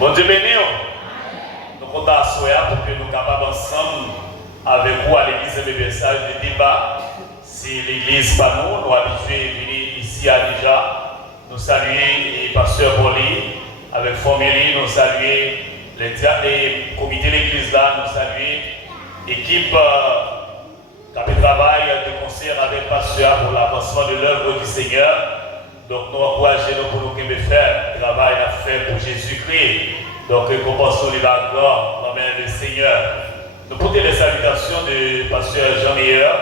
Bon Dieu béni. Nous comptons à souhait pour que nous soyons capables ensemble avec vous à l'église de message de débat. Si l'église pas nous, nous habitués à venir ici à déjà. Nous saluer les pasteurs Boli, avec Formélie, nous saluer les comités de l'église là, nous saluer l'équipe qui travaille de concert avec pasteur pour l'avancement de l'œuvre du Seigneur. Donc nous encourageons pour nous qui faire le travail à faire pour Jésus-Christ. Donc récompensons les gloire dans le Seigneur. Nous portons les salutations de pasteur Jean Meilleur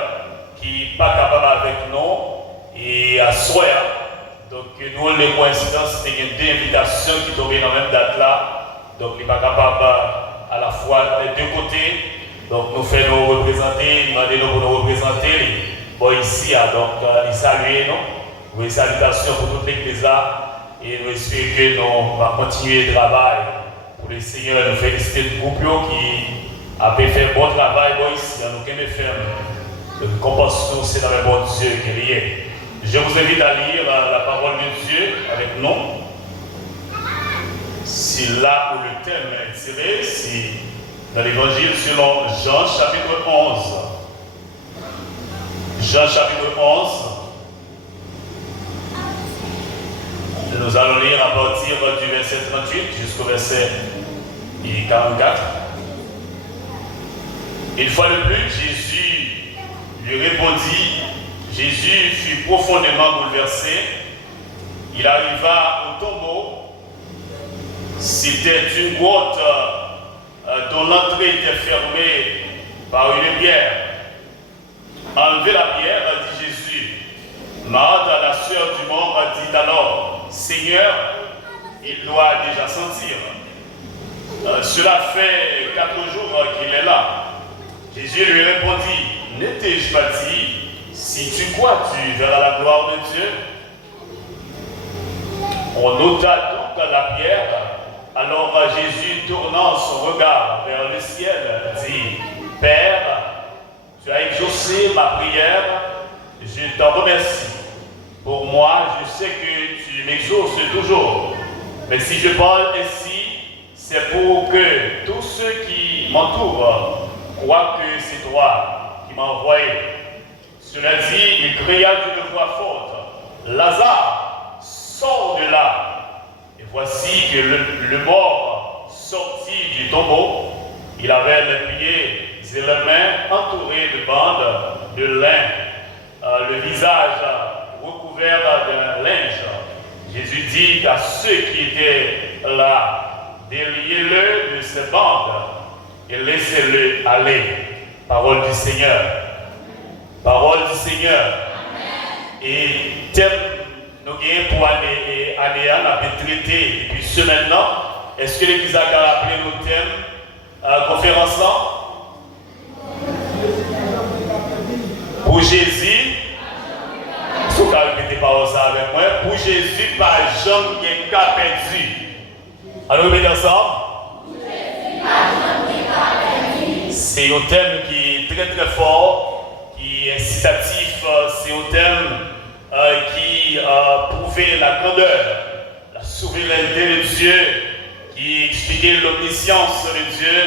qui n'est pas capable avec nous et à soi. Donc nous les coïncidences, il y a deux invitations qui tombent dans la même date là. Donc il n'est pas capable à la fois des deux côtés. Donc nous faisons nous représenter, demandez-nous pour nous représenter. Bon ici, donc les saluer nous. Oui, salutations pour toute l'église là et nous espérons que nous allons continuer le travail pour le Seigneur. Nous féliciter le groupe qui a fait un bon travail ici, nous allons faire compassion, c'est dans le bon Dieu qui est. Je vous invite à lire la parole de Dieu avec nous. C'est là où le thème est tiré, c'est dans l'évangile selon Jean chapitre 11. Jean chapitre 11. Nous allons lire à partir du verset 38 jusqu'au verset 44. Une fois de plus, Jésus lui répondit. Jésus fut profondément bouleversé. Il arriva au tombeau. C'était une grotte dont l'entrée était fermée par une pierre. Enlevez la pierre, dit Jésus. Marthe, la sœur du mort, dit alors, Seigneur, il doit déjà sentir. Cela fait 4 jours qu'il est là. Jésus lui répondit, ne t'ai-je pas dit, si tu crois, tu verras la gloire de Dieu. On nota donc la pierre. Alors Jésus, tournant son regard vers le ciel, dit, Père, tu as exaucé ma prière, je t'en remercie. Pour moi, je sais que tu m'exauces toujours. Mais si je parle ainsi, c'est pour que tous ceux qui m'entourent croient que c'est toi qui m'as envoyé. Cela dit, il cria d'une voix forte, Lazare, sors de là. Et voici que le mort sortit du tombeau. Il avait les pieds et les mains entourés de bandes de lin, le visage recouvert d'un linge. Jésus dit à ceux qui étaient là, déliez-le de ces bandes et laissez-le aller. Parole du Seigneur. Parole du Seigneur. Amen. Et thème nous gagnons pour année on a traité depuis ce maintenant. Est-ce que l'Église a rappelé nos thèmes conférence là? Pour Jésus, si vous répétez pas ça avec moi, pour Jésus, pas jamais qui est perdu. Alors, répétez ensemble. C'est un thème qui est très très fort, qui est incitatif, c'est un thème qui prouvait la grandeur, la souveraineté de Dieu, qui expliquait l'omniscience de Dieu,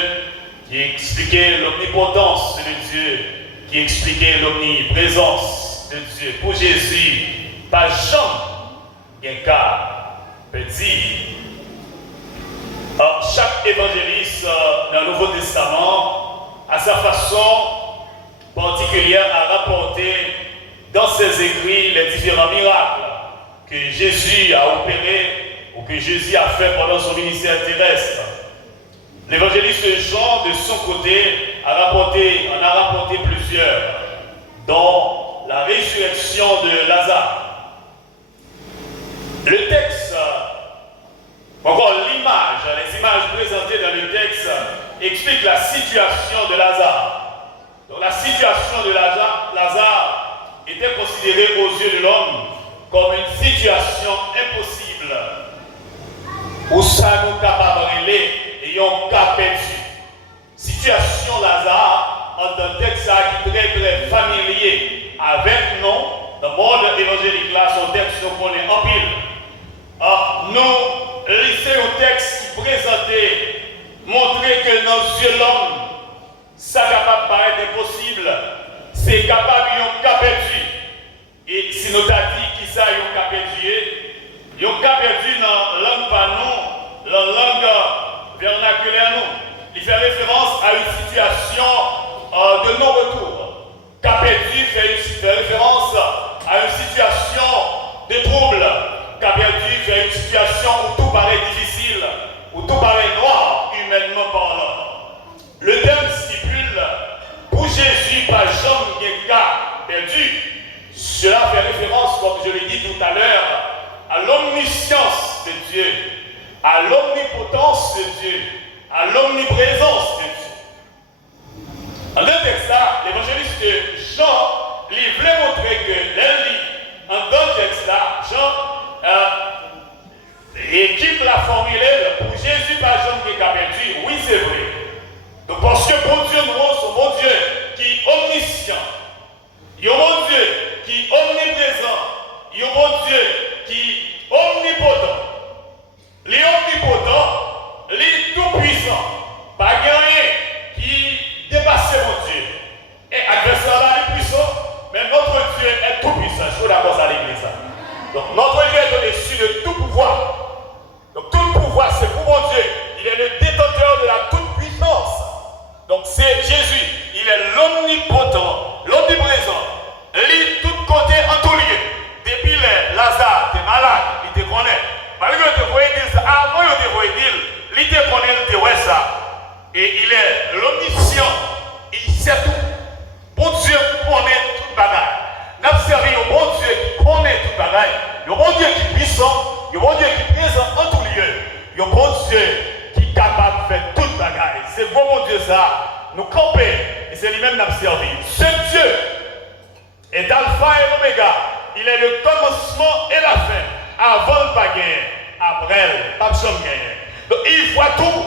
qui expliquait l'omnipotence de Dieu, qui expliquait l'omniprésence de Dieu. Pour Jésus, pas jamais un cas petit. Chaque évangéliste dans le Nouveau Testament a sa façon particulière à rapporter dans ses écrits les différents miracles que Jésus a opérés ou que Jésus a fait pendant son ministère terrestre. L'évangéliste Jean, de son côté, en a rapporté plusieurs, dont la résurrection de Lazare. Le texte, encore l'image, les images présentées dans le texte expliquent la situation de Lazare. Donc la situation de Lazare était considérée aux yeux de l'homme comme une situation impossible, où ça nous capable ayant qu'à perdu. Situation Lazare, en un texte qui est très très familier avec nous, dans le monde évangélique là, son texte nous connaît en pile. Nous, lisons au texte Jésus présenté, montrer que dans les yeux de l'homme, ça capable de paraître impossible, c'est capable de cas perdu. Et si nous avons dit qui ça yon cas perdu dans la langue panon, dans la langue vernaculaire nous, il fait référence à une situation de non-retour. Cas perdu fait référence à une situation de trouble. Cas perdu fait une situation où tout paraît difficile, où tout paraît noir, humainement parlant. Le terme stipule, pour Jésus, pas jamais un cas perdu. Cela fait référence, comme je l'ai dit tout à l'heure, à l'omniscience de Dieu, à l'omnipotence de Dieu, à l'omniprésence de Dieu. En deux textes là, l'évangéliste Jean, il voulait montrer que l'Élie, en deux textes là, Jean équipe la formule pour Jésus par Jean qui est perdu. Oui, c'est vrai. Donc parce que bon Dieu, nous sommes bon Dieu qui est omniscient. Il y a un bon Dieu qui est omniprésent. Il y a un bon Dieu qui est omnipotent. Il est omnipotent, il est tout puissant. Pas rien qui dépasse mon Dieu. Et adversaire là est puissant, mais notre Dieu est tout puissant. Je suis d'accord à l'église. Donc notre Dieu est au-dessus de tout pouvoir. Donc tout pouvoir c'est pour mon Dieu. Il est le détenteur de la toute puissance. Donc c'est Jésus. Il est l'omnipotent, l'omniprésent. Il est tout côté en tout lieu. Depuis Lazare, tu es malade, il te connaît. Malgré que tu voyais dire ça, avant de te voyais dire, il te connaît, il te voit ça. Et il est l'omniscient. Il sait tout. Bon Dieu connaît toute bagaille. Nous avons servi le bon Dieu qui connaît toute bagaille. Le bon Dieu qui est puissant. Le bon Dieu qui est présent en tout lieu. Le bon Dieu qui est capable de faire toute bagaille. C'est le bon Dieu ça. Nous camper. Et c'est lui-même qui nous servi. Ce Dieu est alpha et l'oméga. Il est le commencement et la fin. Avant le pas gagner. Après, pas besoin de gagner. Donc il voit tout.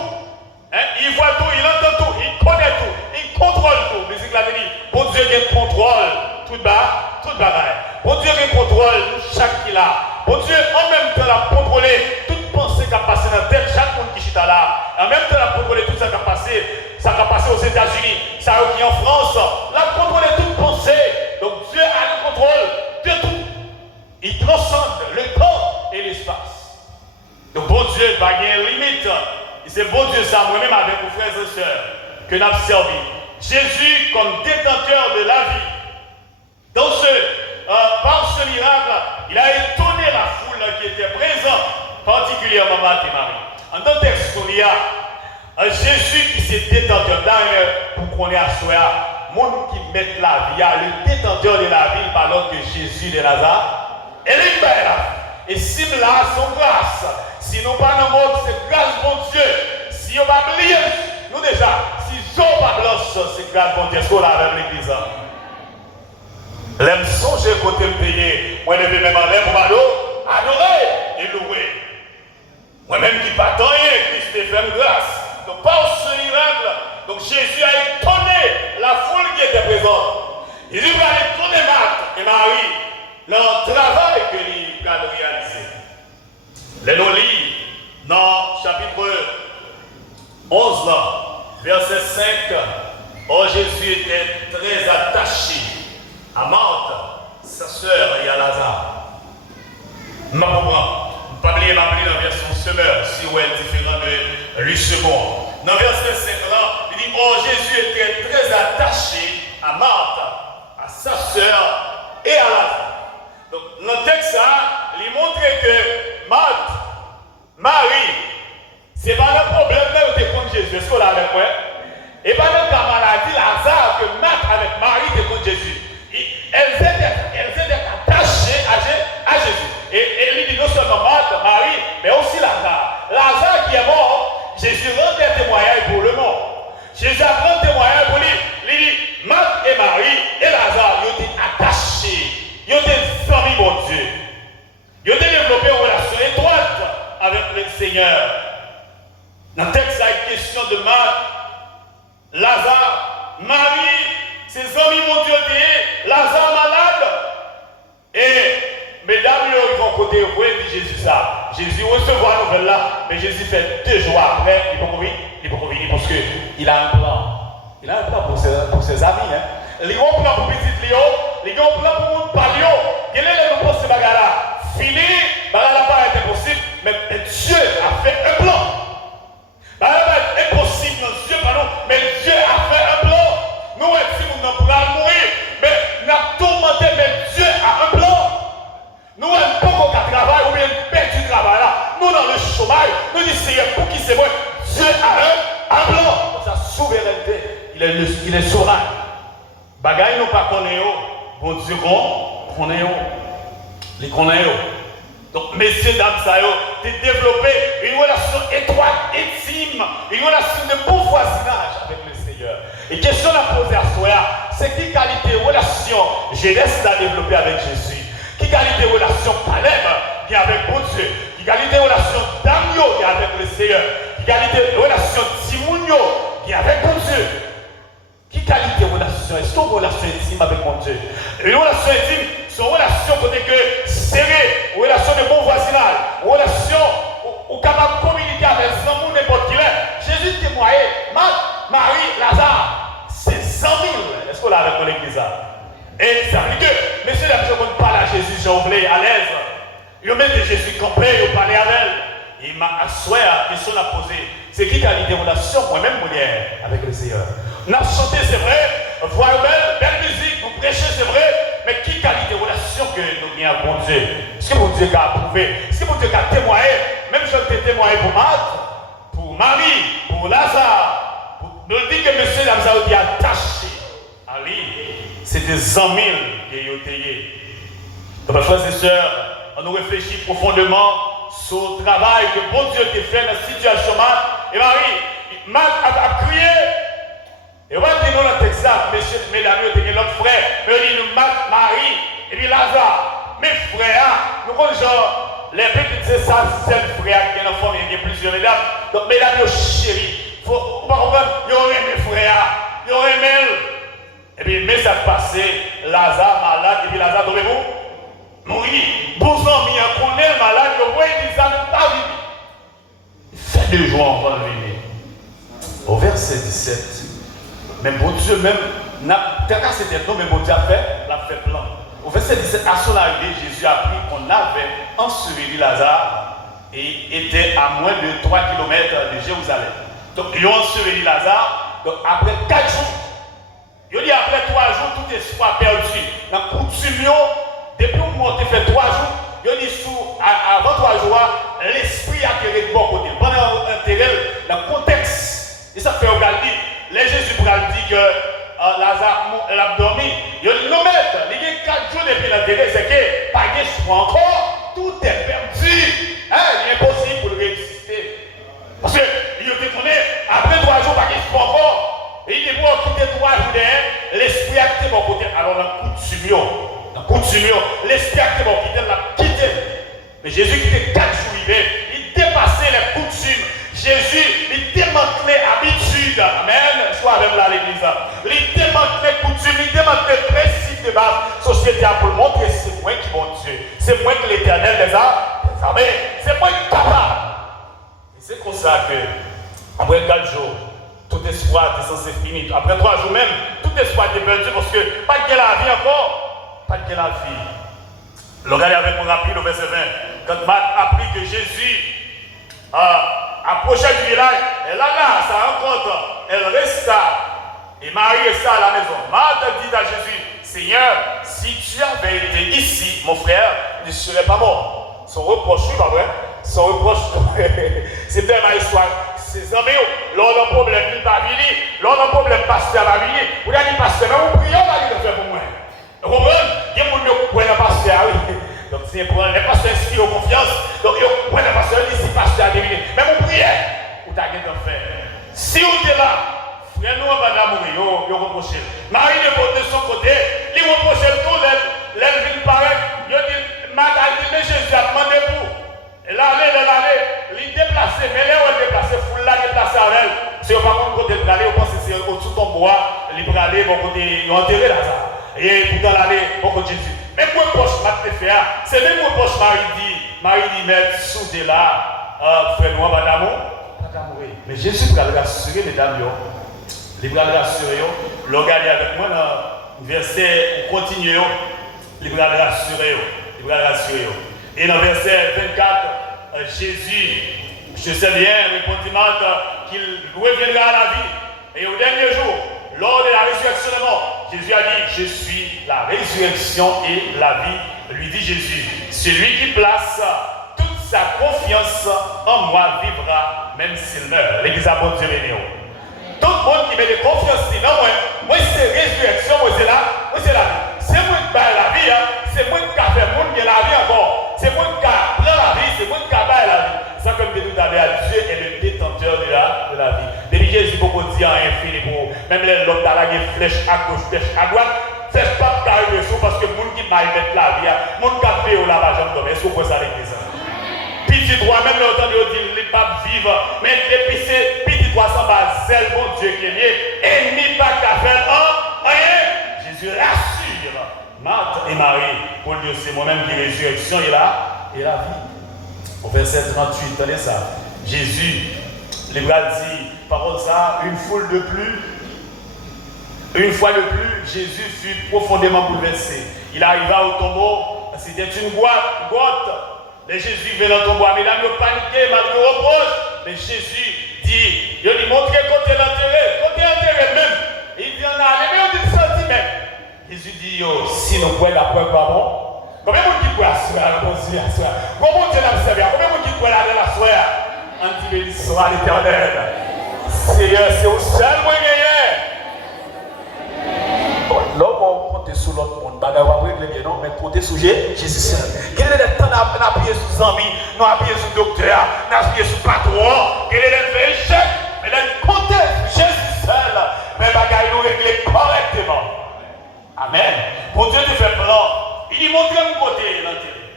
Hein? Il voit tout, il entend tout, il connaît tout, il contrôle tout. Mais c'est que la dit, bon Dieu qui contrôle tout bas, toute bagaille. Bon Dieu qui contrôle chaque qu'il a. Bon Dieu en même temps l'a contrôlé toute pensée qui a passé dans la tête, chaque monde qui chita là. En même temps l'a contrôlé tout ça qui a passé aux États-Unis, ça qui en France, l'a contrôlé toute pensée. Donc Dieu a le contrôle de tout. Il transcende le temps et l'espace. Donc bon Dieu va gagner limite. Et c'est bon Dieu ça, moi-même avec vos frères et sœurs, que nous avons servi. Jésus comme détenteur de la vie. Par ce miracle, il a étonné la foule qui était présente, particulièrement Marthe et Marie. En d'autres textes, il y a Jésus qui s'est détenteur. D'ailleurs, pour qu'on ait à soi, monde qui met la vie, il y a le détenteur de la vie, par que Jésus de Nazareth. Et il va là. Et si là, son grâce, si nous pas dans le monde, c'est grâce bon Dieu. Si on va oublier, nous déjà, si on va blanche, c'est grâce bon Dieu. Est-ce qu'on l'a avec l'église? L'aime songer côté le pays. Moi, je vais même en l'air pour adorer et louer. Moi-même qui pas tant rien, Christ fait grâce. Donc, par ce miracle, donc Jésus a étonné la foule qui était présente. Il va étonner Marthe et Marie dans le travail que il a réalisé. Les nous lisons dans chapitre 11, verset 5. Oh, Jésus était très attaché à Marthe, sa sœur et à Lazare. Je comprends. Pas oublier dans la version semeur, si vous êtes différent de lui second. Dans verset 5, il dit, oh, Jésus était très attaché à Marthe, à sa sœur et à Lazare. Donc, dans le texte, il montre que Marthe, Marie, ce n'est pas le problème même de contre Jésus. Est-ce qu'on l'a avec moi? Et pas même la maladie, Lazare, que Marthe avec Marie de contre Jésus. Elles étaient attachées à Jésus. Et il dit non seulement Marthe, Marie, mais aussi Lazare. Lazare qui est mort, Jésus rend des témoignages pour le mort. Jésus a rendu des témoignages pour lui. Il dit Marthe et Marie et Lazare, ils étaient attachés. Ils étaient une famille, mon Dieu. Ils ont développé une relation étroite avec le Seigneur. Dans le texte, il y a une question de Marthe, Lazare, Marie, ses amis, mon Dieu, Lazare malade. Et mesdames, ils vont côté, vous voyez, dit Jésus ça. Jésus recevoir la nouvelle là, mais Jésus fait 2 jours après, il peut revenir parce qu'il a un plan. Il a un plan pour ses amis. Hein. Il a un plan pour petit Léo, il a un plan pour mon palio. Quel est le plan de ce bagarre-là? Fini, bagarre pas été possible, mais Dieu a fait un plan. Bagarre pas être impossible dans Dieu, pardon, mais Dieu a fait un plan. Nous, si nous n'avons pas mourir, mais nous avons tourmenté, mais Dieu a un plan. Nous n'avons pas qu'on travail ou bien perdu du travail là. Nous dans le chômage, nous disons Seigneur, pour qui c'est moi? Dieu a un plan. Pour sa souveraineté, il est souverain. Bagaille nous pas connaît, bon Dieu connaît. Les connaît. Donc, messieurs, dames, ça de développer une relation étroite, intime, une relation de bon voisinage avec le Seigneur. Et question à poser à soi, c'est quelle qualité de relation jeunesse à développer avec Jésus? Quelle qualité de relation Caleb qui est avec bon Dieu? Quelle qualité de relation Damio qui est avec le Seigneur? Quelle qualité de relation Timounio qui est avec bon Dieu? Quelle qualité de relation? Est-ce qu'on a une relation intime avec mon Dieu? Une relation intime, c'est une relation côté que serrée, une relation de bon voisinage, une relation où capable de communiquer avec les gens, n'importe qui est. Jésus témoignait, Marthe, Marie, Lazare, c'est 100 000. Est-ce qu'on l'a avec mon église? Et ça veut dire que, messieurs, la personne qui parle à Jésus, j'ai oublié, à l'aise. Il met de Jésus campé, il parlait avec elle. Il m'a assoé à la question à poser. C'est qui a des relations, moi-même, avec le Seigneur? Nous avons chanté, c'est vrai, voix belle musique, nous prêcher, c'est vrai, mais qui qualité de relation que nous avons avec mon Dieu? Est-ce que mon Dieu a approuvé? Est-ce que mon Dieu a témoigné? Même je t'ai témoigné pour Marthe, pour Marie, pour Lazare. Nous dit que monsieur Lamza est attaché à lui. C'était 100 000 qui ont été. Donc, mes frères et sœurs, on nous réfléchit profondément sur le travail que bon Dieu a fait dans la situation Marthe et Marie. Marthe a crié. Et on va dire dans le texte ça, messieurs, mesdames, vous avez l'autre frère, mais il dit nous Marthe, Marie, et puis Lazare. Mes frères, nous connaissons genre, les petites, c'est ça, c'est le frère qui est dans la famille, il y a plusieurs mesdames. Donc, mesdames, chéris, il faut pas comprendre, il y aurait mes frères, il y aurait mes. Et puis, mais ça passé, Lazare malade, et puis Lazare, trouvez-vous? Mourir. Bon sang, il y a un connaît malade, le roi dit ça ne pas vivre. Fait 2 jours avant de venir. Au verset 17. Mais bon Dieu même, c'était non, mais bon Dieu a fait plan. Au verset 17, à son arrivée, Jésus a appris qu'on avait enseveli Lazare et était à moins de 3 km de Jérusalem. Donc, ils ont enseveli Lazare. Donc, après 4 jours, ils ont dit après 3 jours, tout espoir perdu. Dans la coutume, depuis qu'on monte fait 3 jours, ils ont dit avant 3 jours, l'esprit a tiré de bon côté. Pendant dans le contexte, et ça fait regarder. Les Jésus pour dire que Lazare l'a dormi. Il dit non, maître, il y a 4 jours depuis l'intérêt, c'est que pas d'espoir encore, tout est perdu. Hein, il est impossible pour le résister. Parce qu'il a détourné, après 3 jours, pas d'espoir encore. Et il dit bon, quitter 3 jours derrière, l'esprit a quitté mon côté. Alors, dans le coutume, l'esprit a quitté mon côté, l'a quitté. Mais Jésus quittait 4 jours, il dépassait les coutumes. Jésus, il démantelait l'habitude. Amen. Soit avec là l'église. Il démantelait coutume, il démantelait principe de base. Société pour le montrer, c'est moi qui bon Dieu. C'est moi que l'éternel les a. C'est moi qui est capable. Et c'est comme ça que, après 4 jours, tout espoir était censé finir. Après 3 jours même, tout espoir était perdu parce que pas de la vie encore. Pas de la vie. Le regardez avec moi rapide au verset 20. Quand Marthe a appris que Jésus approchait du village, elle alla à sa rencontre, elle resta, et Marie resta à la maison. Marthe dit à Jésus, Seigneur, si tu avais été ici, mon frère ne serait pas mort. Son reproche, oui, pas vrai? Son reproche, c'est tellement histoire. Ses amis, l'on a un problème, il va venir, l'on a un problème, pasteur va venir. Vous avez dit, pasteur, mais vous priez, on va le faire pour moi. Vous comprenez? Il y a des gens qui prennent un pasteur, oui. Donc, c'est pour les pasteurs inspirés aux confiance. Donc, ils prennent un pasteur, ils disent, pasteur a deviné. Mais vous priez, vous avez qu'à faire. Si vous êtes là, frère, nous, on va mourir, vous reprochez. Marie de son côté, il reproche tout, l'aile vient paraître. Il dit, Madame, mais Jésus a demandé pour. Et là, il déplacé, mais là, on déplacé, il faut la déplacer avec elle. Si on va pas côté de l'aller, on pense que c'est au-dessus de ton bois, il peut aller, bon côté, il enterré là, ça. Et pourtant, l'aller, bon côté Jésus. Même moi, poche, je te faire. C'est même moi, poche, Marie dit, mais sous là, frère noir, pas d'amour. Mais Jésus va le rassurer, mesdames. Il va le rassurer. Regardez avec moi dans le verset, on continue. Il va le rassurer. Il va le rassurer. Et dans le verset 24, Jésus, je sais bien, répondit Marthe, qu'il reviendra à la vie. Et au dernier jour, lors de la résurrection de mort, Jésus a dit, je suis la résurrection et la vie. Lui dit Jésus, celui qui place toute sa confiance en moi vivra, même s'il meurt. L'église a bon Dieu béni. Tout le monde qui met de confiance, non, moi c'est résurrection, moi c'est la vie. C'est moi qui baille la vie, c'est moi qui fait le monde qui a la vie encore. C'est moi qui prend la vie, c'est moi qui baille la vie. Ça comme nous avons Dieu est le détenteur de la vie. Depuis Jésus, beaucoup dit en infini pour même les l'homme dans la flèche à gauche, flèche à droite, flèche pas de carré dessous parce que le monde qui va mettre la vie, le monde qui a fait au lavage de est-ce que vous pouvez ça l'église? Petit droit, même le temps de dire, il n'est pas vivre, mais depuis c'est petit droit sans base, c'est le bon Dieu qui est lié, et ni pas qu'à faire rien. Jésus rassure Marthe et Marie, pour Dieu, c'est moi-même qui résurrection et la vie. Au verset 38, tenez ça. Jésus, les bras dit, parole ça, une fois de plus, Jésus fut profondément bouleversé. Il arriva au tombeau, c'était une grotte. Les Jésus vint dans le tombeau, mesdames, ils ont paniqué, malgré le reproche. Mais Jésus dit, il dit, montrez côté l'enterré même. Il dit, on a allé, mais on dit, senti même. Jésus dit, si nous pouvons la preuve, pardon. Combien de monde qui peut assurer la réponse? Comment Dieu l'a servi? Combien de monde qui peut aller à la soirée? Anti-béni soit l'éternel. Seigneur, c'est au seul moyen. L'homme va compter sur l'autre monde. Bagarre va régler bien, non? Mais compter sur Jésus seul. Quel est le temps d'appuyer sur les amis, nous appuyer sur le docteur, nous appuyer sur le patron? Quel est le fait échec? Mais là, compter sur Jésus seul. Mais bagarre nous régler correctement. Amen. Pour Dieu te fait plan. Il montre un côté l'enterré.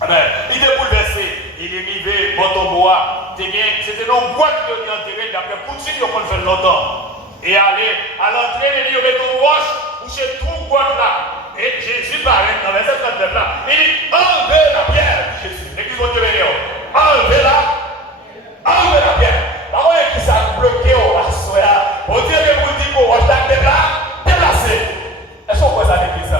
Amen. Il est bouleversé. Il est arrivé, bon bois. C'était une boîte qui était enterrée. D'après Poutine, il a fait longtemps. Et aller à l'entrée, il dit, met ton roche, couchez tout boîte là. Et Jésus paraît dans verset 39 là. Il dit, enlevez la pierre. Jésus, l'église va te venir. Enlevez la pierre. Par contre, qui s'est bloqué au rasso là. On dit que vous dites que roche là, déplacé. Est-ce qu'on voit ça l'église?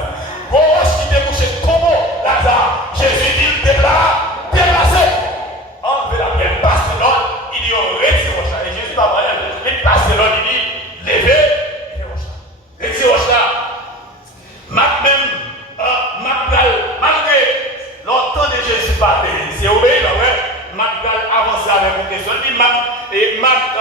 Bon, roche qui débouche tombeau, Lazare. Jésus dit, déplacé. Enlevez la pierre. Passe l'autre. Il dit, retire roche là. Et Jésus pas moyen. Mais passe l'autre, il dit, levez roche là. Retire roche là. Malgré longtemps de Jésus parlé, c'est obéi là, ouais. Marc va avancer avec une question. Et Marc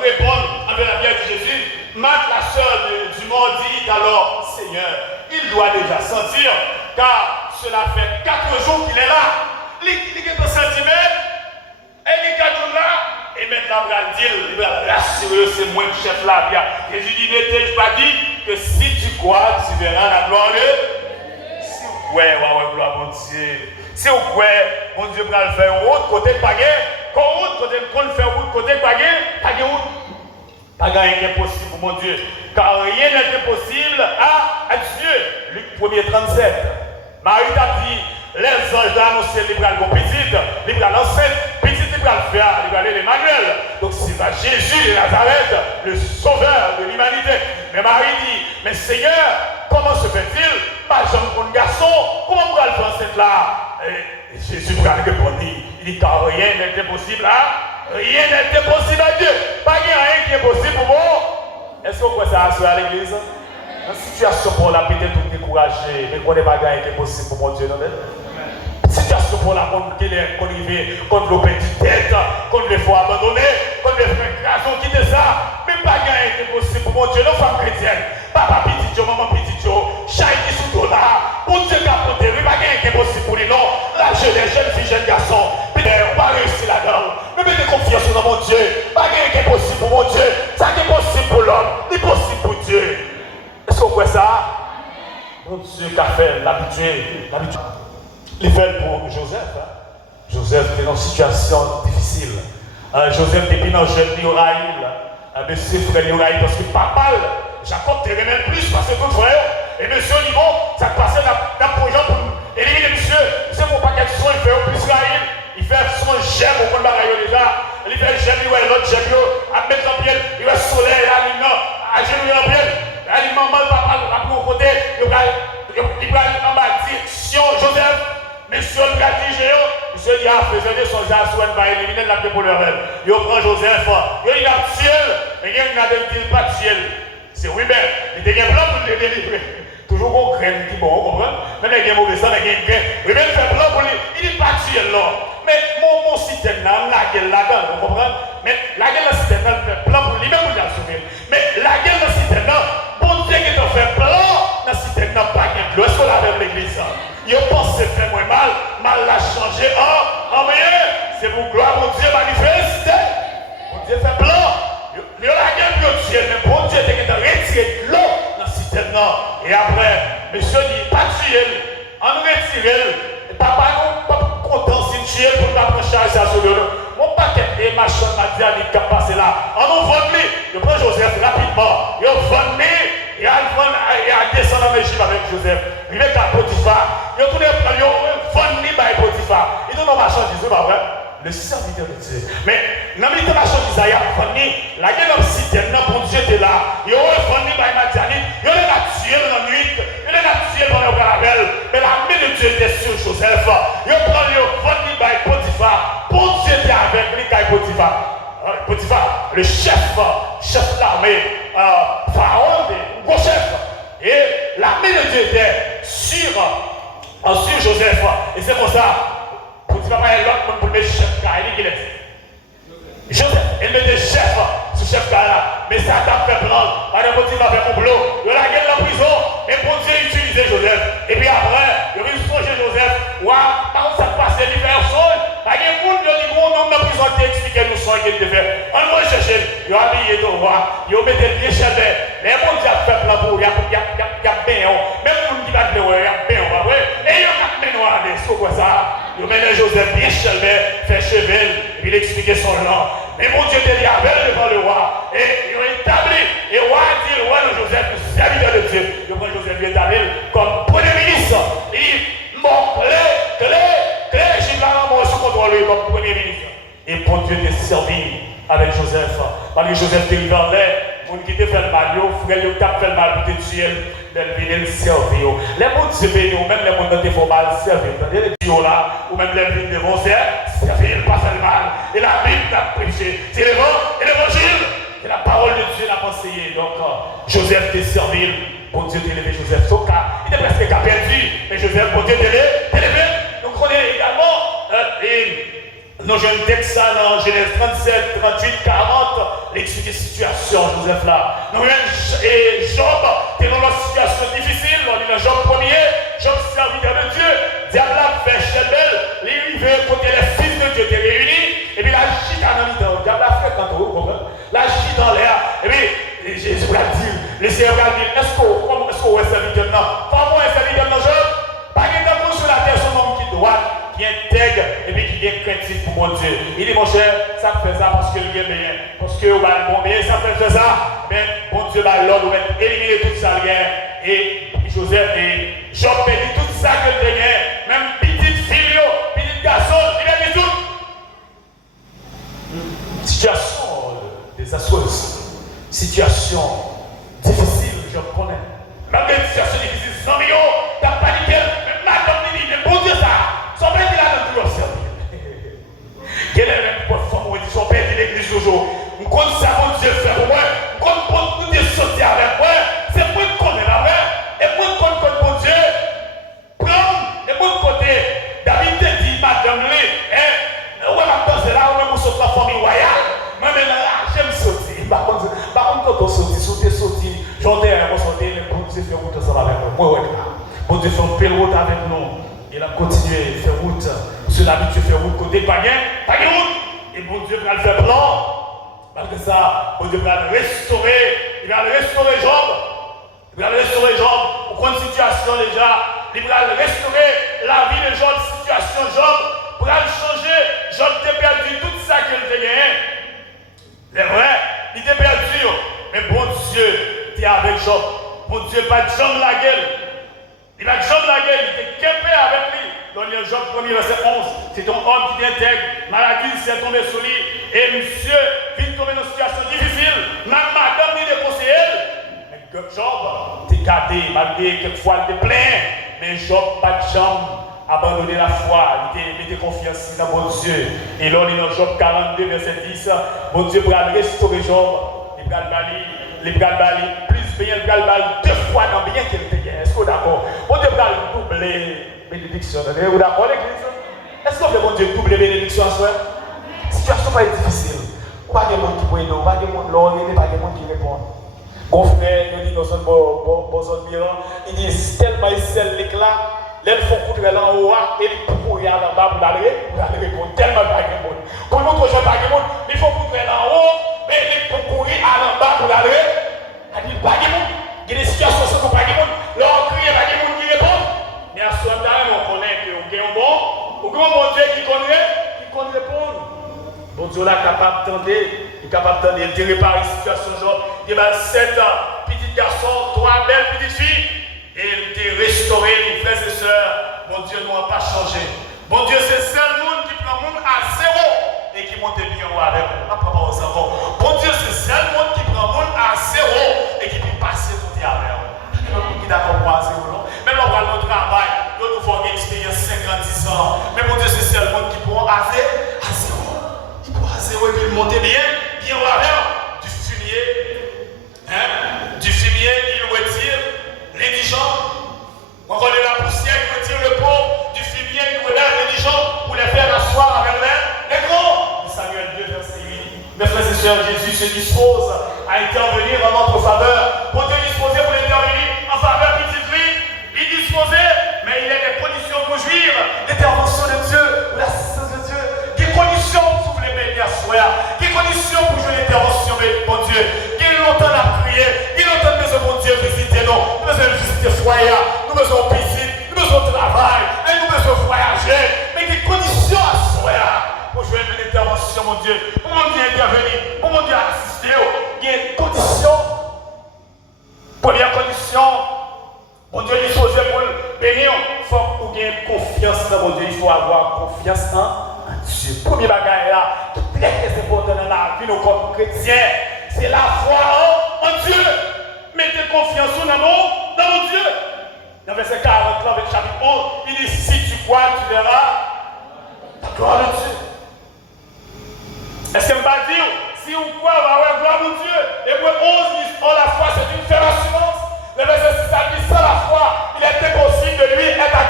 répond avec la pierre de Jésus. Marc, la sœur du mort, dit alors, Seigneur, il doit déjà sentir, car cela fait 4 jours qu'il est là. Il est au sentiment, et il est 4 jours là, et maintenant il va dire, il va rassurer, c'est moi le chef là. Jésus dit, ne t'ai-je pas dit que si tu crois, tu verras la gloire de Dieu. Ouais, gloire mon Dieu. Si vous croyez, mon Dieu va le faire autre côté de Pagé, qu'on le fait autre côté de Pagé, pas rien n'est possible pour mon Dieu. Car rien n'est impossible à Dieu. Luc 1er 37. Marie t'a dit, les anges ont annoncé libre à petite, libre à l'enceinte, petite libre à le faire, libre à l'Emmanuel. Donc c'est à Jésus de Nazareth, le sauveur de l'humanité. Mais Marie dit, mais Seigneur, comment se fait-il? Pas jeune pour un garçon, comment on va le faire enceinte là? Et Jésus va répondre, il dit, car rien n'est impossible à rien n'est impossible à Dieu. Pas rien qui est possible pour vous. Est-ce que vous pouvez ça à l'église? Dans une situation pour la peut-être tout décourager, mais qu'on n'est pas rien qui est possible pour mon Dieu, non? Situation pour la contre contre le petit tête, contre les fois abandonnés, contre les frères qui quitter ça. Mais pas rien qui est possible pour mon Dieu, nos femmes chrétiennes. Papa petit Dieu, maman petit Dieu, chaque qui sous tout là. Pour Dieu capoter, mais pas rien qui est possible pour les non. La jeunesse, jeune fille, jeune garçon. On va réussir là-dedans. Mais mettez confiance dans mon Dieu. Pas rien qui est possible pour mon Dieu. Ça qui est possible pour l'homme, c'est possible pour Dieu. Est-ce qu'on voit ça? Mon Dieu qui a fait l'habitude. Il fait pour Joseph. Joseph était dans une situation difficile. Joseph était dans le jeune Lioraïl. Monsieur frère Lioraïl, parce que papa, Jacob te remet plus parce que ton frère, Et monsieur dit bon, ça passe dans le projet pour éliminer monsieur. C'est mon paquet de soins, il fait au plus Israël. Il fait son gemme au monde de déjà. Il fait gemme, il va l'autre gemme, à mettre en pied, il va soleil, à l'imment, à genoux en pied. À l'imment, mal, papa, à mon côté, il va en bas, direction Joseph. Monsieur le gardien, monsieur dit, ah, faisait son jasouane, va éliminer la paix pour le rêve. Il prend Joseph, il a ciel, mais il n'a pas de ciel. C'est oui, ben, il y a un plan pour le délivrer. Toujours qu'on craigne, qui bon, on comprend. Même il y a un mauvais sang, il y a un grain. Oui, ben, il fait plan pour lui. Il n'est pas ciel là. Mais mon citerne, la gueule là-dedans, vous comprenez? Mais la gueule là, citerne, il fait plan pour lui, même pour le sauver. Mais la gueule là, citerne, bon Dieu qui t'a fait plan, la citerne n'a pas gain de l'eau. Est-ce qu'on l'a avec l'église? Il pense que c'est fait moins mal, mal l'a changé en meilleur. C'est pour gloire, mon Dieu manifeste. Mon Dieu fait plan. Il y a la gueule de Dieu, mais bon Dieu qui t'a retiré de l'eau dans la citerne. Et après, monsieur dit, pas tuer, on retire. Papa, nous pas content si tuer pour nous prendre charge à ce lieu. Mon paquet de machins m'a dit à lui qui a passé là. On nous vend lui. Je prends Joseph rapidement. Il vend lui. Il a descendu en Égypte avec Joseph. Il est à Potiphar. Il a tourné pour lui. Il vend lui par Potiphar. Il donne nos marchandises, pas vrai? Le serviteur de Dieu. Mais dans le marchandise, il a vendu. La gueule de citerne, bon Dieu était là. Il a vendu par Madianite. Il a tué dans la nuit. Il a tué dans le caravelle. Mais la main de Dieu était sur Joseph. Il a vendu par Potiphar. Bon Dieu était avec lui par Potiphar. Potiphar, le chef de l'armée, Pharaon, le gros chef. Et la main de Dieu était sur Joseph. Et c'est pour ça. Potiphar est l'autre pour le chef Kaili qui est. Joseph, il mettait chef, ce chef là, mais ça t'a fait prendre. Par exemple, Potiphar fait mon boulot, il a gagné la prison, et pour Dieu utiliser Joseph. Et puis après, il a vu songer Joseph. Ouah, par contre, ça passe, il fait un son. Par exemple, il a dit, bon, non, la prison, il expliqué nous son qu'il devait. On va chercher, il a habillé ton roi, il a mis des pieds chez lui. Mais bon Dieu a fait plein pour, il y a bien, même pour qui va te le voir, il y a bien, ouais. Et il y a bien noir, c'est quoi ça? Il met Joseph bien chelvé, fait chevel, et il expliquait son nom. Mais mon Dieu était avec devant le roi. Et il a établi. Et le roi a dit, le roi de Joseph, le serviteur de Dieu. Le roi Joseph est établi comme premier ministre. Il dit, mon clé, j'ai pas mon sous contrôle comme premier ministre. Et bon Dieu était servi avec Joseph. Parce que Joseph était dans l'air. Les gens qui te fait le mal, les frères qui te fait le mal pour te tuer, ils viennent servir. Les gens qui te payent, même les gens qui te font mal, servir. Les gens là, ou même les gens qui vont servir, pas faire le mal. Et la Bible t'a prêché. C'est l'évangile. C'est la parole de Dieu l'a conseillé. Donc, Joseph t'est servi. Bon Dieu t'a élevé Joseph. Son cas, il est presque perdu. Mais Joseph, bon Dieu t'a élevé. Donc, on est également. Nous jeunes textes ça dans Genèse 37, 38, 40, l'expliquer situation, Joseph là. Nous et Job, t'es dans une situation difficile, on dit dans Job 1er, Job serviteur de Dieu, diable a fait Chebel, il veut côté les fils de Dieu t'es réunis, et puis la chute en même temps, diable a fait quand vous comprenez, la chute dans l'air, et puis Jésus l'a dit, le Seigneur a dit, est-ce qu'on est serviteur non? Pas moi un serviteur non, Job, pas qu'il y sur la terre son homme qui doit. Qui intègre et puis qui est critique pour mon Dieu. Il dit mon cher, ça fait ça parce que le bien bien. Parce que vous avez bon bien, ça fait ça. Mais bon Dieu va l'ordre de éliminer tout ça bien. Et Joseph et Job dit tout ça que le bien. Même petite fille, petit garçon, il a dit tout. Situation désastreuse. Situation difficile, je connais. Même des situations difficiles, 100 millions, t'as paniqué. Mais madame dit, mais bon Dieu ça. Son père il a toujours servi. Quel est le même forme où il dit son père dit l'église toujours. Je compte ça mon Dieu fait pour moi. Je compte pour Dieu sortir avec moi. C'est moi qui connais la main. Et moi qui compte mon Dieu. Prendre. Et moi de côté. David te dit, madame Lee. Ouais, maintenant c'est là où même vous sortez la famille royale. Moi maintenant j'aime sortir. Par contre quand on sortit. J'entends on sortit. Mais bon Dieu fait route ensemble avec moi. Moi ouais là. Bon Dieu fait un peu route avec nous. Il a continué à faire route. Sur l'habitude de faire route côté païen, pas de route. Et bon Dieu va le faire plan. Malgré ça, bon Dieu va le restaurer. Il va le restaurer Job. Il va le restaurer Job. Pour une situation déjà, il va le restaurer la vie de Job, situation Job. Pour le changer, Job t'a perdu tout ça qu'il t'a gagné. C'est vrai, il t'a perdu. Mais bon Dieu, tu es avec Job. Mon Dieu, pas de jambe la gueule. Il n'a jamais la gueule, il était campé avec lui. Dans le Job 1er verset 11, c'est ton homme qui t'intègre, maladie s'est tombée sur lui, et monsieur vient tomber dans une situation difficile, même madame lui déconseille. Mais Job, t'es gardé, malgré quelquefois il était plein, mais Job, pas de jambe, abandonner la foi, il était confiance dans mon Dieu. Et là, on est dans Job 42, verset 10, mon Dieu va restaurer Job, il va le bali, plus bien, il va le bali 2 fois dans bien qu'il te gagne. Est-ce que vous êtes d'accord? Mon Dieu va doubler bénédiction. Vous êtes d'accord, l'église? Est-ce que mon Dieu double bénédiction à soi? La situation pas difficile. Pas de monde qui peut aider, pas de monde là, il n'y a pas de monde qui répond. Mon frère, il dit dans son bon il dit tellement il scelle l'éclat. Les font couper là en haut et ils pourraient aller en bas pour aller répondre. Tellement pas de monde. Pour nous, toujours pas de monde, ils font couper là en haut, mais ils pourraient aller en bas pour aller. Il dit pas de monde. Il y a des situations où pas de monde. Là, on crie, il y a pas de monde qui répond. Mais à ce moment-là, on connaît que on est bon. Ou bon Dieu qui connaît répondre. Bon Dieu là capable d'entendre, il est capable d'entendre, de réparer une situation genre, il y a 7 petits garçons, 3 belles petites filles. Et il t'a restauré, les frères et sœurs. Mon Dieu, nous n'a pas changé. Mon Dieu, c'est le seul monde qui prend le monde à 0 et qui monte bien avec nous. Bon Dieu, c'est le seul monde qui prend le monde à 0 et qui peut passer monter avec nous. Qui d'accord pour à 0, non? Même on va notre travail, nous avons une expérience 50-10 ans. Mais mon Dieu, c'est le seul monde qui prend à 0. Il prend à 0 et puis monter bien avec du fumier. Du fumier, il retire l'indigent. On connaît la poussière, il retire le pauvre du fumier, il relève l'indigent pour les faire asseoir avec les grands. Samuel 2, verset 8. Mes frères et sœurs, Jésus se dispose à intervenir en notre faveur. Pour te disposer pour intervenir en faveur de petite vie, il est disposé, mais il y a des conditions pour jouir. L'intervention de Dieu, l'assistance de Dieu. Des conditions pour vous les bénir à soi. Des conditions pour jouer l'intervention, mon Dieu. Qu'il longtemps à prier, qu'il longtemps besoin, mon Dieu, visiter nous. Nous besoin visiter foyer, nous besoin piscine, nous besoin travail, et nous besoin voyager. Mais des conditions à soi pour jouer l'intervention, mon Dieu. Pour mon Dieu intervenir, pour mon Dieu assister. Il y a une condition. Première condition, mon Dieu disposé pour le bénir. Il faut qu'on ait confiance dans mon Dieu. Il faut avoir confiance en Dieu. Premier bagage là, qui est très important dans la vie, nous comme chrétiens, c'est la foi en Dieu. Mettez confiance en mon Dieu. Dans verset 40, dans le chapitre 11, il dit si tu crois, tu verras la gloire de Dieu. Est-ce que je ne vais pas dire si on croit, on va avoir la gloire de Dieu? Hébreux 11 dit oh, la foi, c'est une ferme assurance. Le verset 6 dit sans la foi, il est impossible de lui être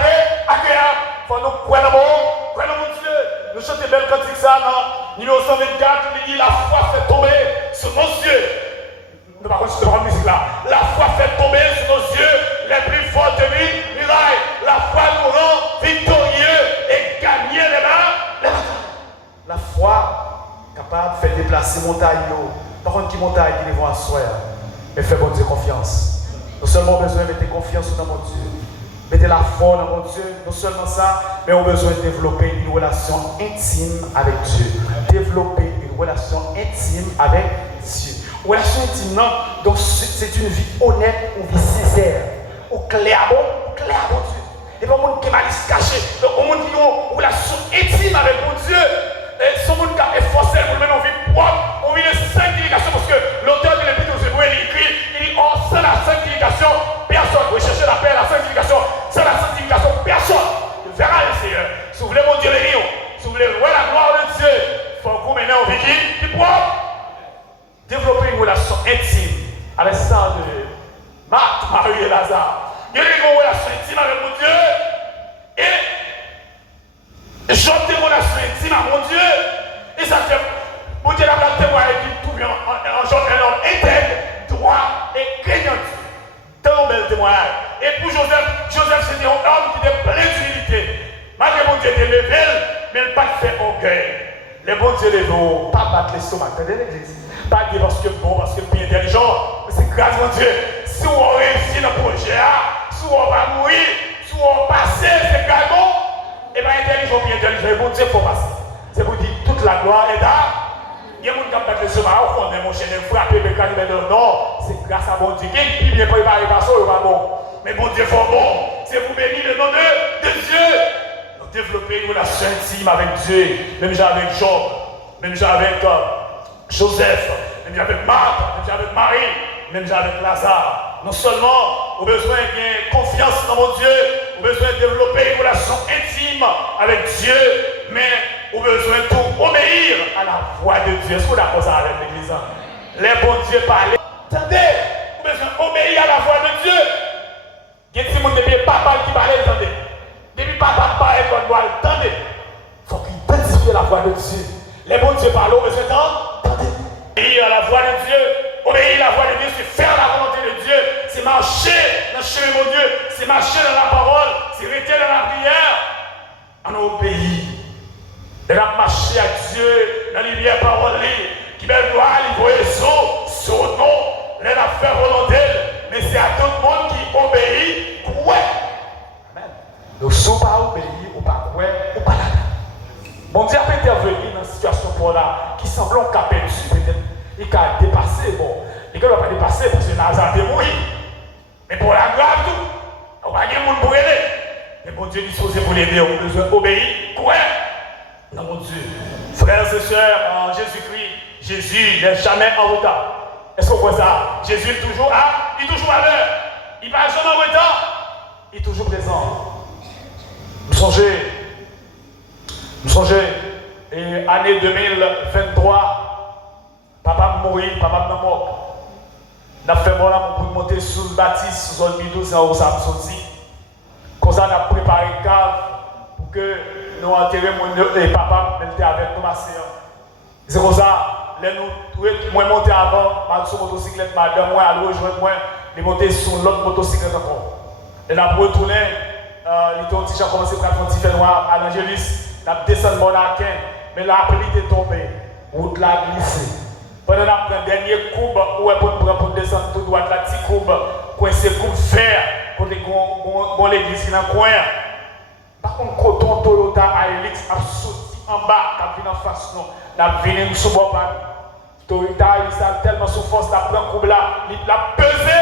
agréable. Il faut nous croire dans mon Dieu. Nous chantons belle cantique ça, non? Numéro 124, il dit la foi fait tomber sur nos yeux. Nous ne pouvons pas prendre musique là. La foi fait tomber sur nos yeux les plus fortes murailles. La foi nous rend victorieux et gagner les batailles. La foi capable de faire déplacer montagne. Par contre, qui montagne qui vont asseoir. Mais fais bon Dieu confiance. Nous seulement besoin de mettre confiance dans mon Dieu. Mettez la foi dans mon Dieu. Non seulement ça, mais on a besoin de développer une relation intime avec Dieu. Développer une relation intime avec Dieu. Relation intime, non. Donc c'est une vie honnête, une vie sincère. Au clair, bon Dieu. Et pas monde qui est mal caché. Donc au monde qui a une relation intime avec mon Dieu. Et ce monde qui est forcé pour le mettre en vie propre, on vit de sanctification parce que l'auteur de l'Épître aux Hébreux, il écrit, il dit, oh, sans la sanctification, personne. Vous cherchez la paix, la sanctification, sans la sanctification, personne. Il verra le Seigneur. Si vous voulez mon Dieu les lions, si vous voulez voir la gloire de Dieu, il faut que vous menez en vie qui propre. Développer une relation intime avec ça de Marthe, Marie et Lazare. Il y a une relation intime avec mon Dieu. Et j'obtiens une relation intime à mon Dieu. Et ça fait, mon Dieu, la témoigne qui trouve un homme intègre, droit et craignant. Tant bel témoignage. Et pour Joseph, c'était un homme qui était plein d'humilité. Malgré mon Dieu était levé, mais il n'a pas fait orgueil. Les bons Dieu les vont pas battre l'estomac. Attendez l'église. Pas dire parce que bon, parce que bien intelligent, mais c'est grâce à Dieu. Si on réussit dans le projet, si on va mourir, si on va passer, c'est grâce à bon. Et bien intelligent, bien intelligent, bon Dieu, il faut passer. C'est pour dire toute la gloire est là. Il y a des gens qui battent l'estomac, on est mon chien, frapper, mais quand il est dans le nord, c'est grâce à bon Dieu. Qui bien préparé par ça, pas bon. Mais bon Dieu, faut bon. C'est vous bénir le nom de Dieu. Nous développer une relation intime avec Dieu. Même avec Job, même avec Joseph, même avec Marthe, même avec Marie, même avec Lazare. Non seulement on a besoin de confiance dans mon Dieu, on a besoin de développer une relation intime avec Dieu, mais on a besoin de tout obéir à la voix de Dieu. Est-ce que vous êtes d'accord avec l'église? Les bons dieux parlent. Attendez, on a besoin d'obéir à la voix de Dieu. Il y a des gens depuis papa qui parle, attendez. Depuis papa parle, on doit attendez. Il faut qu'il identifie la voix de Dieu. Les bons dieux parlent, on a besoin d'entendre. Obéir à la voix de Dieu. Obéir à la voix de Dieu, c'est faire la volonté de Dieu. C'est marcher dans le chemin de Dieu. C'est marcher dans la parole. C'est rester dans la prière. On obéit. On a marché à Dieu dans les liens parole qui va livrer son nom. On a fait volonté. Mais c'est à tout le monde qui obéit. Ouais. Amen. Donc, si on ne pas obéir, ou pas ouais, ou pas là. Bon Dieu a intervenir dans une situation pour là qui semble un cas perdu. Peut-être il a dépassé. Bon, il ne va pas dépasser parce que Lazare est mort. Mais pour la gloire, tout. On va gagner le monde pour aider. Mais bon Dieu disposé pour l'aider. On a besoin d'obéir. Ouais. Non, mon Dieu. Frères et sœurs, en Jésus-Christ, Jésus n'est jamais en retard. Est-ce qu'on voit ça? Jésus est toujours à l'heure. Il ne va jamais en retard. Il est toujours présent. Nous songez, et année 2023, papa mourit, papa m'a mort. Nous avons fait bon là pour monter sous le bâtisse, sous zone bidou, c'est où ça me sorti. Comme ça, nous avons préparé une cave pour que nous enterrions et papa était avec nous ma sœur. C'est comme ça, moi monter avant, ma sur motocyclette, madame, moi, aller rejoindre moi, et monter sur l'autre motocyclette encore. Et nous avons retourné, il a commencé à faire un petit fait noir à l'Angélus. Nous avons descendu mon arquin, mais la pluie était tombée, route l'a glissé. Pendant le dernier coupe, où est pour descendre tout droit, la petite coupe, coincé coupe fer, pour l'église qui est dans le coin. Par contre, coton Toyota Hilux a sauté en bas, qui a venu en face, nous avons venu sous le bas. Toyota Hilux a tellement sous force, la prend coupe là, il a pesé.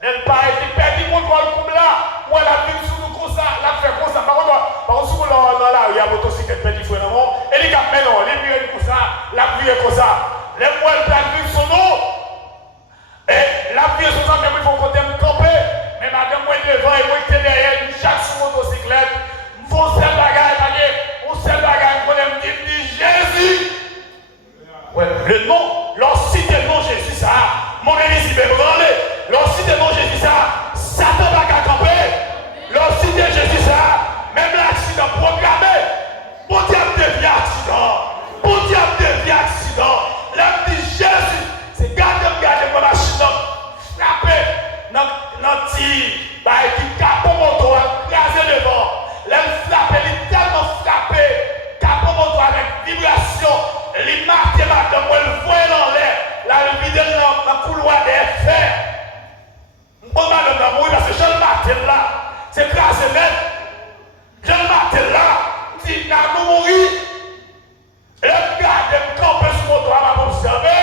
Elle paraît, il perd du contrôle coupe là. Moi, la vie sous nous comme ça, la fait comme ça. Par contre, sous là, il y a un motocyclette perdu vraiment. Et les gars, mais non, les murs comme ça, la pluie est comme ça. Les moelles plantent son eau. Et la pluie est comme ça, mais il faut qu'on t'aime camper. Mais madame, moi, devant et moi, derrière, chaque sous motocyclette, il faut seul bagage, on seul bagage, on aime dire Jésus. Ouais, le nom, lorsque cite le nom Jésus, ça, mon église, il va branler. Lorsque cite le nom Jésus, ça, Satan va camper. Lorsque cite Jésus, ça, même l'accident programmé, bon diable devient accident. Bon diable devient accident. L'homme dit Jésus, c'est garder ma machine, frapper, dans tir, qui capot moto, crasé devant. L'homme frappé, il est tellement frappé, capot moto avec vibration, il marque madame, il voit dans l'air, la vidéo dans le couloir des fers. Bon madame, parce que Jean Martel là, c'est crasé net. Jean Martel là, dit, nous mourir. Et regardez, camper sur mon toit, m'a observé.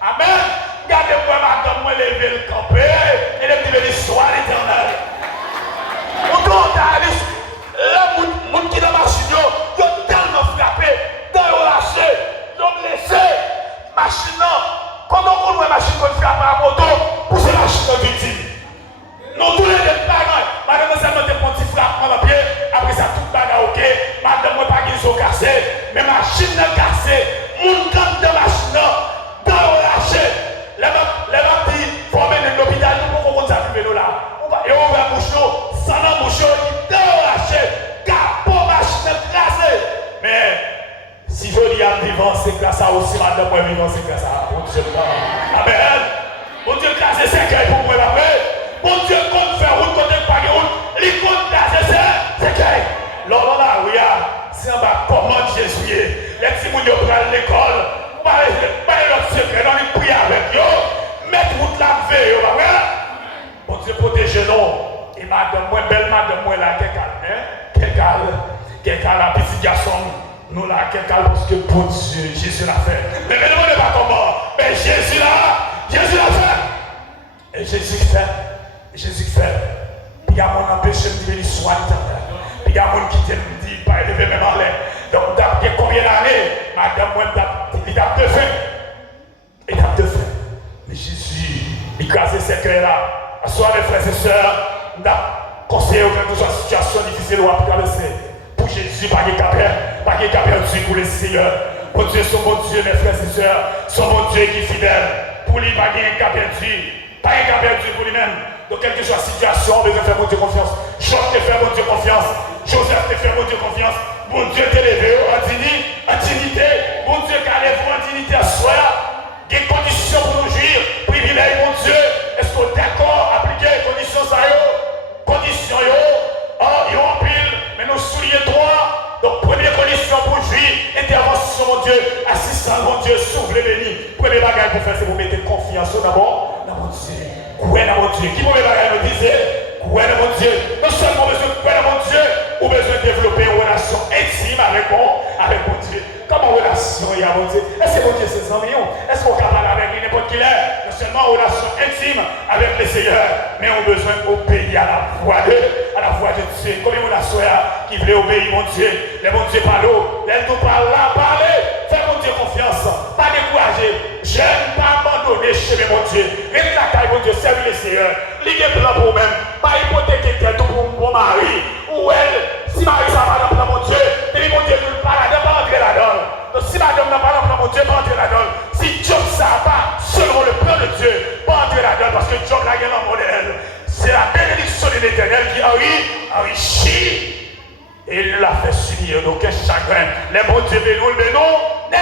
Amen. Regardez-moi, madame, moi, lever le camper. Et le petit béni soit l'éternel. On doit aller. Là, mon qui dans ma machine, ils ont tellement frappé. Dans le lâché, ils ont blessé. Machine, quand on voit machine qui frappe à la moto, pour ces machines victimes. Nous tous les deux parents, madame, ça m'a dit mon petit frappement à pied. Après ça, tout bagarre, ok. Madame, moi, pas qu'ils ont cassé. Mais machine n'a cassé. Mon camp de machine, dans le lâché. Les petits, il faut emmener l'hôpital, nous pouvons s'affumer là. Et on va boucher, sans la bouche, dans le lâché. Capot machine cassé. Mais si je dis à vivant, c'est grâce à aussi, madame, moi, vivant, c'est grâce à mon Dieu. Amen. Mon Dieu, cassé, c'est qu'il pour moi, la paix. Bon Dieu, compte faire route, compte pas de route, les comptes là, c'est qu'il. L'homme là, oui, c'est un bas, comment Jésus est. Les petits gens qui prennent l'école, pas leur secret, on les prie avec eux, mettre route là, veille, bon Dieu, protégez-nous. Et madame, moi, belle madame, moi là, quelqu'un, la petite garçon, nous là, quelqu'un, parce que bon Dieu, Jésus l'a fait. Mais ne demandez pas comment, mais Jésus l'a fait. Et Jésus fait. Il y a mon empêché de venir soigner. Il y a mon qui te dit, pas élevé même en l'air. Donc, il y a combien d'années, madame, moi, il a deux faits. Il a deux faits. Mais Jésus, il crase ces cœurs-là. Assoir mes frères et sœurs, il a conseillé aucune situation difficile à traverser. Pour Jésus, pas de cap perdu pour le Seigneur. Mon Dieu, son bon Dieu, mes frères et sœurs, son bon Dieu qui est fidèle. Pour lui, pas de cap perdu. Pas un cas perdu pour lui-même. Donc, quelle que soit la situation, on besoin de faire mon Dieu confiance. Job te fait mon Dieu confiance. Joseph te fait mon Dieu confiance. Mon Dieu t'est levé en dignité. Mon Dieu qui a levé en dignité à soi. Des conditions pour nous jouir. Privilège, mon Dieu. Est-ce qu'on est d'accord à appliquer les conditions ça yo? Conditions yo. Oh, yo en pile. Mais nous souliers droit. Donc, première condition pour jouir. Intervention, mon Dieu. Assistance, mon Dieu. S'ouvre les bénis. Premier bagage pour faire, c'est vous mettre confiance d'abord dans mon Dieu. Croyez dans mon Dieu. Qui mauvais bagage nous disait? Croyez dans mon Dieu. Non seulement besoin de croire dans mon Dieu, ou besoin de développer une relation intime avec mon Dieu. Comment relation il y a mon Dieu? Est-ce que mon Dieu c'est 100 millions? Est-ce qu'on peut parler avec lui n'importe qui l'est? Non seulement une relation intime avec le Seigneur, mais on a besoin d'obéir à la voix de Dieu. Comme une relation qui voulait obéir mon Dieu. Les mon Dieu par l'eau, les tout par là, parler. Fais mon Dieu confiance. Pas décourager. Je ne pas abandonner chez mon Dieu. Reste la caille, mon Dieu, servir le Seigneur. Ligue plan pour vous-même. Pas hypothéquer tout pour mon mari. Ou elle, si Marie ça va dans mon Dieu, et mon Dieu ne pas entrer là-dedans. Donc si madame n'a pas dans mon Dieu, pas entrer là-dedans. Si Job ça va, selon le plan de Dieu, pas entrer là-dedans parce que Job l'a gagné dans mon modèle. C'est la bénédiction de l'Éternel qui enrichit. Et il l'a fait subir d'aucun chagrin. Les bons dieux bénissent, mais non, net.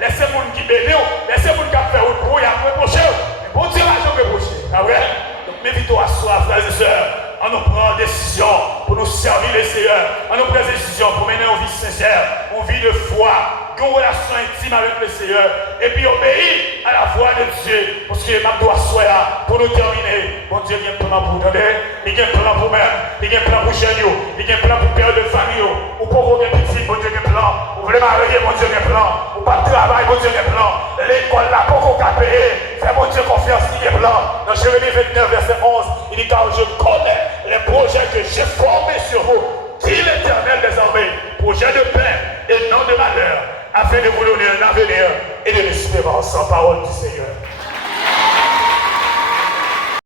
Laissez les gens qui bénissent, laissez les gens qui fait un bruit à reprocher. Les bons dieux va jamais reprocher. Ah ouais? Donc, m'invitons à soi, frères et sœurs. On nous prend décision pour nous servir le Seigneur. On nous prend décision pour mener une vie sincère, une vie de foi, une relation intime avec le Seigneur. Et puis obéir à la voix de Dieu. Parce que ma doit soit là pour nous terminer. Mon Dieu, il y a un plan pour nous donner. Il y a un plan pour nous-mêmes. Il y a un plan pour chez nous. Il y a un plan pour père de famille. Ou pour vos petits, mon Dieu, il y a un plan. Vous voulez marier, mon Dieu, il y a un plan. Ou pas de travail, mon Dieu, il y a un plan. L'école là, pour qu'on a payé. Fais mon Dieu confiance, il y a un plan. Dans Jérémie 29, verset 11, il dit car je connais les projets que j'ai formés sur vous, dit l'Éternel des armées, projets de paix et non de malheur, afin de vous donner un avenir et de l'espérance en parole du Seigneur.